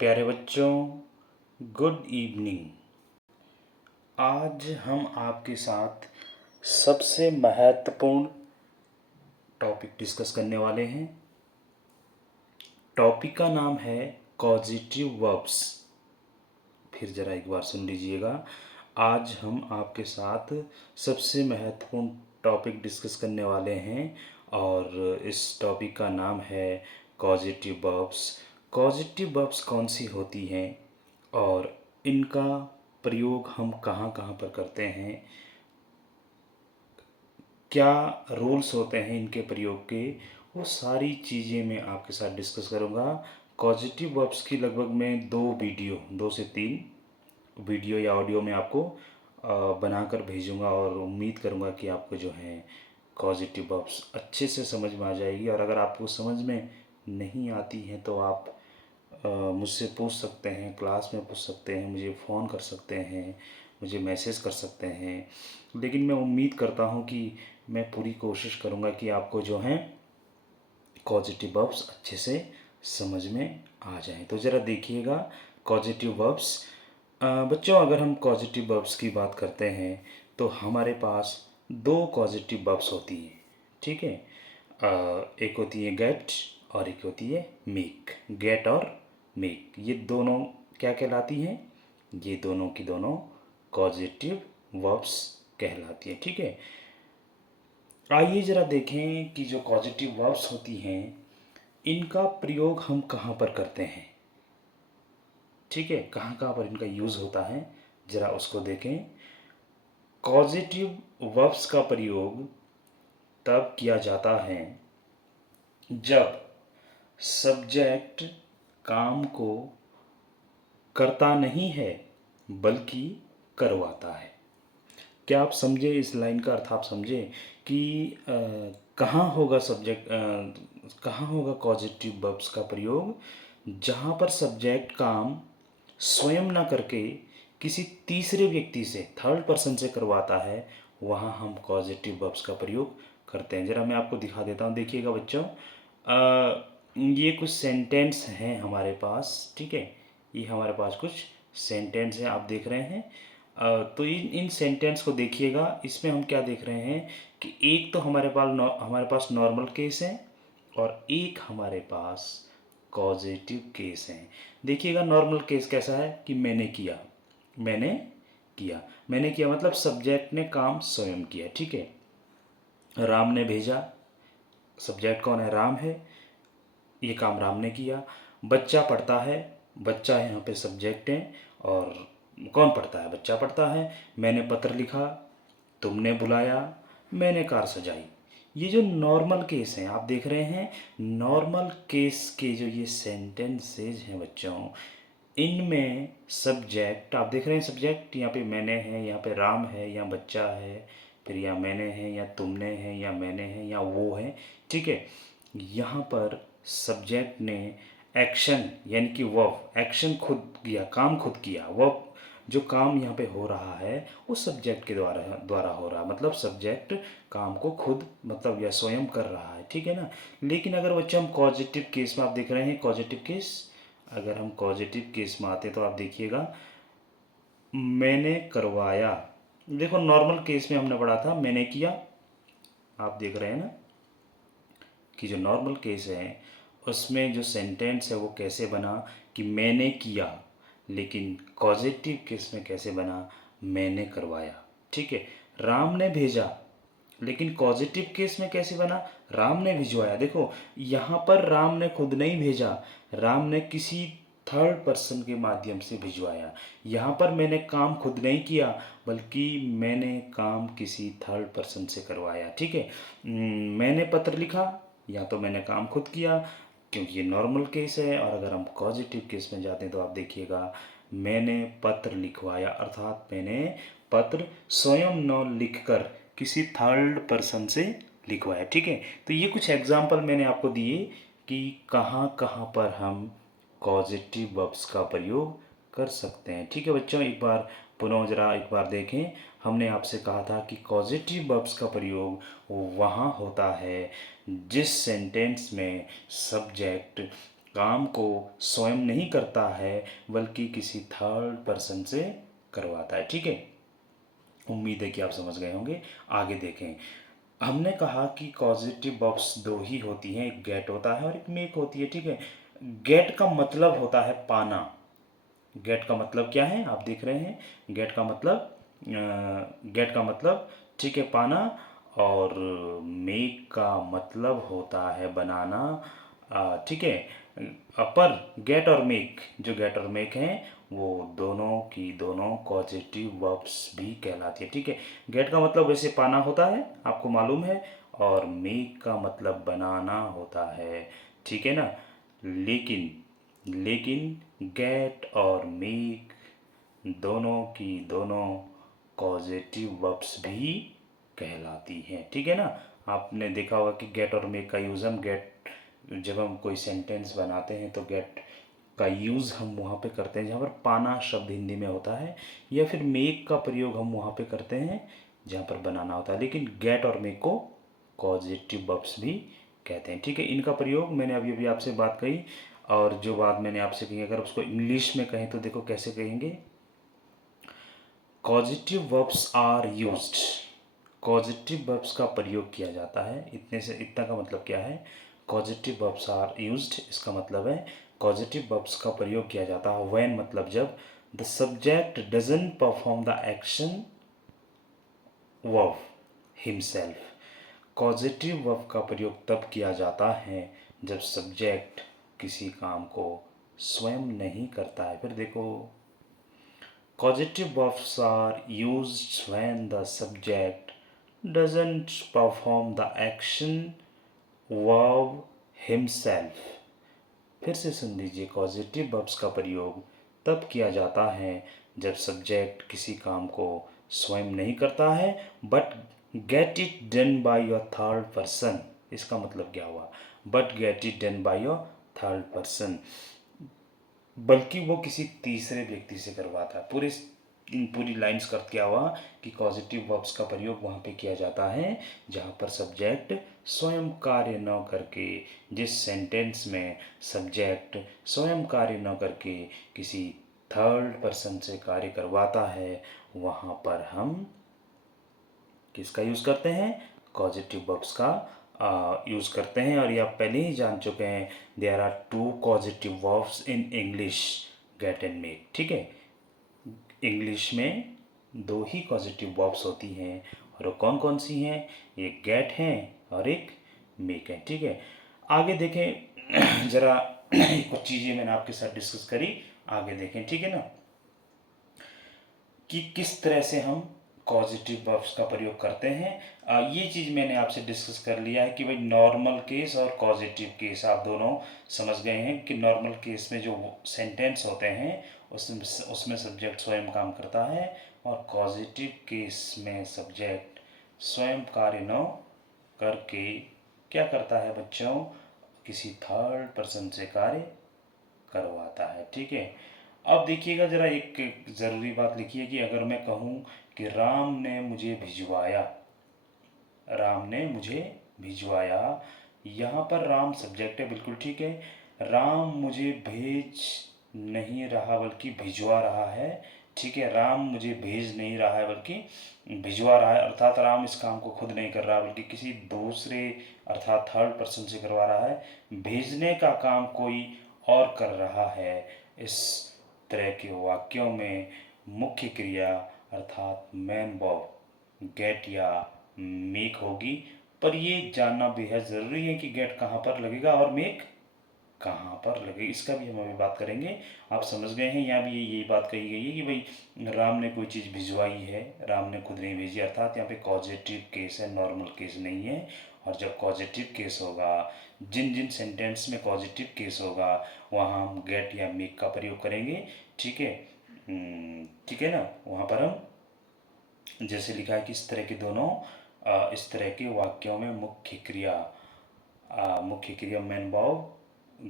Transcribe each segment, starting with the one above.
प्यारे बच्चों, good evening. आज हम आपके साथ सबसे महत्वपूर्ण टॉपिक डिस्कस करने वाले हैं। टॉपिक का नाम है कॉजेटिव वर्ब्स। फिर ज़रा एक बार सुन लीजिएगा। आज हम आपके साथ सबसे महत्वपूर्ण टॉपिक डिस्कस करने वाले हैं और इस टॉपिक का नाम है कॉजेटिव वर्ब्स। कॉजेटिव वर्ब्स कौन सी होती हैं और इनका प्रयोग हम कहाँ कहाँ पर करते हैं, क्या रूल्स होते हैं इनके प्रयोग के, वो सारी चीज़ें मैं आपके साथ डिस्कस करूँगा। कॉजेटिव वर्ब्स की लगभग मैं 2 से 3 वीडियो या ऑडियो में आपको बनाकर भेजूँगा और उम्मीद करूँगा कि आपको जो है कॉजेटिव वर्ब्स अच्छे से समझ में आ जाएगी। और अगर आपको समझ में नहीं आती हैं तो आप मुझसे पूछ सकते हैं, क्लास में पूछ सकते हैं, मुझे फ़ोन कर सकते हैं, मुझे मैसेज कर सकते हैं। लेकिन मैं उम्मीद करता हूँ कि मैं पूरी कोशिश करूँगा कि आपको जो है कॉजेटिव वर्ब्स अच्छे से समझ में आ जाएं। तो ज़रा देखिएगा कॉजेटिव वर्ब्स। बच्चों, अगर हम कॉजेटिव वर्ब्स की बात करते हैं तो हमारे पास 2 कॉजेटिव वर्ब्स होती हैं, ठीक है। एक होती है गेट और एक होती है मेक। गेट और मेक, ये दोनों क्या कहलाती हैं? ये दोनों की दोनों कॉजेटिव वर्ब्स कहलाती है, ठीक है। आइए ज़रा देखें कि जो कॉजेटिव वर्ब्स होती हैं इनका प्रयोग हम कहाँ पर करते हैं, ठीक है। कहाँ कहाँ पर इनका यूज़ होता है ज़रा उसको देखें। कॉजेटिव वर्ब्स का प्रयोग तब किया जाता है जब सब्जेक्ट काम को करता नहीं है बल्कि करवाता है। क्या आप समझे? इस लाइन का अर्थ आप समझे कि कहाँ होगा कहाँ होगा कॉजेटिव वर्ब्स का प्रयोग? जहाँ पर सब्जेक्ट काम स्वयं ना करके किसी तीसरे व्यक्ति से, थर्ड पर्सन से करवाता है, वहाँ हम कॉजेटिव वर्ब्स का प्रयोग करते हैं। ज़रा मैं आपको दिखा देता हूँ, देखिएगा बच्चों। ये कुछ सेंटेंस हैं हमारे पास, ठीक है। ये हमारे पास कुछ सेंटेंस हैं, आप देख रहे हैं। तो इन सेंटेंस को देखिएगा। इसमें हम क्या देख रहे हैं कि एक तो हमारे पास नॉर्मल केस है और एक हमारे पास कॉजेटिव केस है। देखिएगा नॉर्मल केस कैसा है कि मैंने किया, मैंने किया, मैंने किया मतलब सब्जेक्ट ने काम स्वयं किया, ठीक है। राम ने भेजा, सब्जेक्ट कौन है? राम है, ये काम राम ने किया। बच्चा पढ़ता है, बच्चा यहाँ पे सब्जेक्ट है और कौन पढ़ता है? बच्चा पढ़ता है। मैंने पत्र लिखा, तुमने बुलाया, मैंने कार सजाई। ये जो नॉर्मल केस हैं आप देख रहे हैं, नॉर्मल केस के जो ये सेंटेंसेज हैं बच्चों, इनमें सब्जेक्ट आप देख रहे हैं, सब्जेक्ट यहाँ पे मैंने है, यहाँ पे राम है, यहाँ बच्चा है, फिर यहाँ मैंने है, या तुमने है, या मैंने है, या वो है, ठीक है। यहाँ पर सब्जेक्ट ने एक्शन यानी कि वर्ब, एक्शन खुद किया, काम खुद किया। वर्ब जो काम यहाँ पे हो रहा है वो सब्जेक्ट के द्वारा द्वारा हो रहा है, मतलब सब्जेक्ट काम को खुद मतलब या स्वयं कर रहा है, ठीक है ना। लेकिन अगर बच्चे हम पॉजिटिव केस में आप देख रहे हैं पॉजिटिव केस, अगर हम पॉजिटिव केस में आते हैं तो आप देखिएगा मैंने करवाया। देखो नॉर्मल केस में हमने पढ़ा था मैंने किया, आप देख रहे हैं ना कि जो नॉर्मल केस है उसमें जो सेंटेंस है वो कैसे बना कि मैंने किया, लेकिन पॉजिटिव केस में कैसे बना? मैंने करवाया, ठीक है। राम ने भेजा, लेकिन पॉजिटिव केस में कैसे बना? राम ने भिजवाया। देखो यहाँ पर राम ने खुद नहीं भेजा, राम ने किसी थर्ड पर्सन के माध्यम से भिजवाया। यहाँ पर मैंने काम खुद नहीं किया बल्कि मैंने काम किसी थर्ड पर्सन से करवाया, ठीक है। मैंने पत्र लिखा, या तो मैंने काम खुद किया क्योंकि ये नॉर्मल केस है। और अगर हम पॉजिटिव केस में जाते हैं तो आप देखिएगा मैंने पत्र लिखवाया, अर्थात मैंने पत्र स्वयं न लिखकर किसी थर्ड पर्सन से लिखवाया, ठीक है। तो ये कुछ एग्जाम्पल मैंने आपको दिए कि कहाँ कहाँ पर हम पॉजिटिव वर्ब्स का प्रयोग कर सकते हैं, ठीक है बच्चों। एक बार पुनः जरा एक बार देखें, हमने आपसे कहा था कि पॉजिटिव वर्ब्स का प्रयोग वहाँ होता है जिस सेंटेंस में सब्जेक्ट काम को स्वयं नहीं करता है बल्कि किसी थर्ड पर्सन से करवाता है। ठीक है, उम्मीद है कि आप समझ गए होंगे। आगे देखें, हमने कहा कि कॉजेटिव वर्ब्स दो ही होती हैं, एक गेट होता है और एक मेक होती है। ठीक है, गेट का मतलब होता है पाना। गेट का मतलब क्या है, आप देख रहे हैं, गेट का मतलब गेट का मतलब ठीक है पाना, और मेक का मतलब होता है बनाना। ठीक है, पर गेट और मेक, जो गेट और मेक हैं वो दोनों की दोनों कॉजेटिव वर्ब्स भी कहलाती है। ठीक है, गेट का मतलब वैसे पाना होता है, आपको मालूम है, और मेक का मतलब बनाना होता है। ठीक है ना, लेकिन लेकिन गेट और मेक दोनों की दोनों कॉजेटिव वर्ब्स भी कहलाती हैं। ठीक है ना, आपने देखा होगा कि गेट और मेक का यूज़ हम गेट, जब हम कोई सेंटेंस बनाते हैं तो गेट का यूज़ हम वहाँ पे करते हैं जहाँ पर पाना शब्द हिंदी में होता है, या फिर मेक का प्रयोग हम वहाँ पे करते हैं जहाँ पर बनाना होता है। लेकिन गेट और मेक को कॉजेटिव वर्ब्स भी कहते हैं। ठीक है, इनका प्रयोग मैंने अभी अभी आपसे बात कही, और जो बात मैंने आपसे कही अगर उसको इंग्लिश में कहें तो देखो कैसे कहेंगे। Causative verbs are used, causative verbs का प्रयोग किया जाता है। इतने से इतना का मतलब क्या है, कॉजेटिव वर्ब्स आर यूज्ड, इसका मतलब है कॉजेटिव वर्ब्स का प्रयोग किया जाता है व्हेन, मतलब जब the subject doesn't perform the action verb himself. Causative verb का प्रयोग तब किया जाता है जब सब्जेक्ट किसी काम को स्वयं नहीं करता है। फिर देखो, causative verbs are used when the subject doesn't perform the action verb himself। फिर से सुन लीजिए, causative verbs का प्रयोग तब किया जाता है जब सब्जेक्ट किसी काम को स्वयं नहीं करता है but get it done by your third person. इसका मतलब क्या हुआ, but get it done by your third person, बल्कि वो किसी तीसरे व्यक्ति से करवाता है। पूरी लाइन्स का क्या हुआ कि पॉजिटिव वर्ब्स का प्रयोग वहाँ पे किया जाता है जहाँ पर सब्जेक्ट स्वयं कार्य न करके, जिस सेंटेंस में सब्जेक्ट स्वयं कार्य न करके किसी थर्ड पर्सन से कार्य करवाता है, वहाँ पर हम किसका यूज़ करते हैं, पॉजिटिव वर्ब्स का यूज़ करते हैं। और ये आप पहले ही जान चुके हैं, there are two positive verbs in English, get and make. ठीक है, इंग्लिश में दो ही पॉजिटिव वर्ब्स होती हैं, और वो कौन कौन सी हैं, एक गेट है और एक मेक है। ठीक है, आगे देखें ज़रा कुछ चीज़ें मैंने आपके साथ डिस्कस करी, आगे देखें। ठीक है ना, कि किस तरह से हम पॉजिटिव वर्ब्स का प्रयोग करते हैं। ये चीज़ मैंने आपसे डिस्कस कर लिया है कि भाई नॉर्मल केस और पॉजिटिव केस आप दोनों समझ गए हैं कि नॉर्मल केस में जो सेंटेंस होते हैं उसमें सब्जेक्ट स्वयं काम करता है, और पॉजिटिव केस में सब्जेक्ट स्वयं कार्य न करके क्या करता है बच्चों, किसी थर्ड पर्सन से कार्य करवाता है। ठीक है, अब देखिएगा ज़रा, एक ज़रूरी बात लिखी है कि अगर मैं कहूँ कि राम ने मुझे भिजवाया, राम ने मुझे भिजवाया, यहाँ पर राम सब्जेक्ट है, बिल्कुल ठीक है। राम मुझे भेज नहीं रहा बल्कि भिजवा रहा है। ठीक है, राम मुझे भेज नहीं रहा है बल्कि भिजवा रहा है, अर्थात राम इस काम को खुद नहीं कर रहा बल्कि किसी दूसरे अर्थात थर्ड पर्सन से करवा रहा है। भेजने का काम कोई और कर रहा है। इस तरह के वाक्यों में मुख्य क्रिया अर्थात मेन वर्ब गेट या मेक होगी, पर ये जानना बेहद ज़रूरी है कि गेट कहाँ पर लगेगा और मेक कहाँ पर लगेगी, इसका भी हम अभी बात करेंगे। आप समझ गए हैं, यहाँ भी यही बात कही गई है कि भाई राम ने कोई चीज़ भिजवाई है, राम ने खुद नहीं भेजी, अर्थात यहाँ पे पॉजिटिव केस है, नॉर्मल केस नहीं है। और जब पॉजिटिव केस होगा, जिन जिन सेंटेंस में पॉजिटिव केस होगा वहाँ हम गेट या मेक का प्रयोग करेंगे। ठीक है, ठीक है ना, वहाँ पर हम जैसे लिखा है कि इस तरह के दोनों इस तरह के वाक्यों में मुख्य क्रिया मेन वर्ब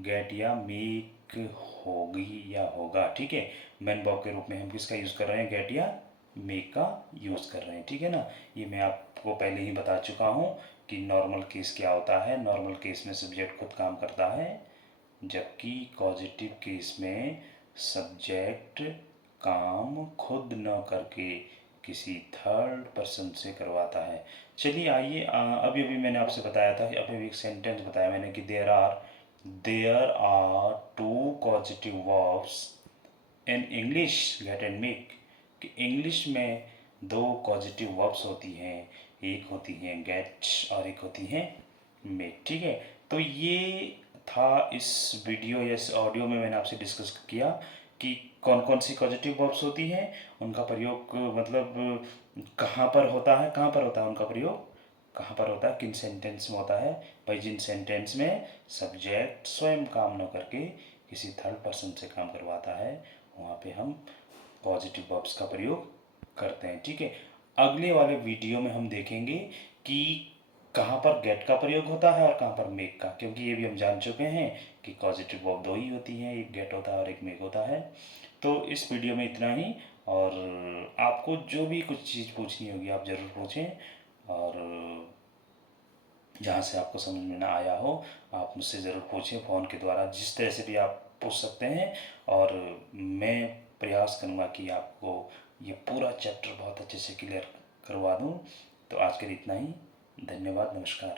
गेट या मेक होगी या होगा। ठीक है, मेन वर्ब के रूप में हम किसका यूज़ कर रहे हैं, गेट या मेक का यूज़ कर रहे हैं। ठीक है ना, ये मैं आपको पहले ही बता चुका हूँ कि नॉर्मल केस क्या होता है। नॉर्मल केस में सब्जेक्ट खुद काम करता है, जबकि कॉजेटिव केस में सब्जेक्ट काम खुद न करके किसी थर्ड पर्सन से करवाता है। चलिए आइए, अभी अभी मैंने आपसे बताया था कि अभी एक सेंटेंस बताया मैंने कि there are two causative verbs in English, get and make, कि इंग्लिश में दो पॉजिटिव वर्ब्स होती हैं, एक होती हैं गेट और एक होती हैं मेक। ठीक है, तो ये था इस वीडियो या इस ऑडियो में मैंने आपसे डिस्कस किया कि कौन कौन सी पॉजिटिव वर्ब्स होती हैं, उनका प्रयोग मतलब कहाँ पर होता है, कहाँ पर होता है उनका प्रयोग, कहाँ पर होता है, किन सेंटेंस में होता है। भाई जिन सेंटेंस में सब्जेक्ट स्वयं काम न करके किसी थर्ड पर्सन से काम करवाता है, वहाँ पे हम पॉजिटिव वर्ब्स का प्रयोग करते हैं। ठीक है, अगले वाले वीडियो में हम देखेंगे कि कहाँ पर गेट का प्रयोग होता है और कहाँ पर मेक का, क्योंकि ये भी हम जान चुके हैं कि पॉजिटिव वर्ब दो ही होती हैं, एक गेट होता है और एक मेक होता है। तो इस वीडियो में इतना ही, और आपको जो भी कुछ चीज़ पूछनी होगी आप ज़रूर पूछें, और जहाँ से आपको समझ में ना आया हो आप मुझसे ज़रूर पूछें फ़ोन के द्वारा, जिस तरह से भी आप पूछ सकते हैं, और मैं प्रयास करूँगा कि आपको ये पूरा चैप्टर बहुत अच्छे से क्लियर करवा दूँ। तो आज के लिए इतना ही, धन्यवाद, नमस्कार।